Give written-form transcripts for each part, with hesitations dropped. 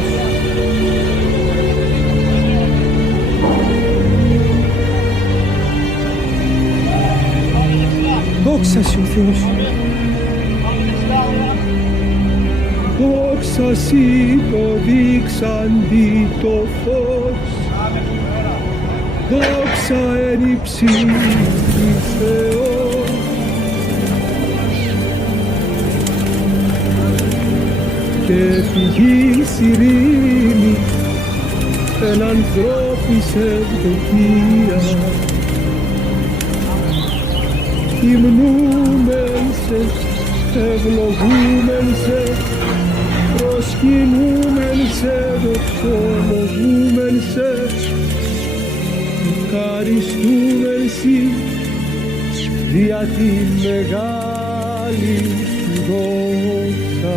Θεός. Δόξα Συ ο Θεός. Δόξα Συ το δείξαντι το φως. Δόξα εν υψί Θεός. Και πηγής ειρήνη εν ανθρώπης ευδοκία. Υμνούμεν σε, ευλογούμεν σε, προσκυνούμεν σε, δοξολογούμεν σε, ευχαριστούμεν Συ δια την μεγάλη Σου δόξα.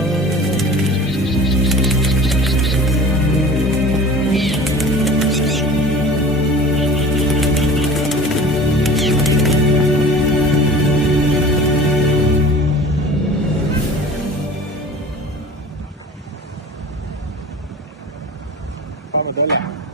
Πάμε τώρα.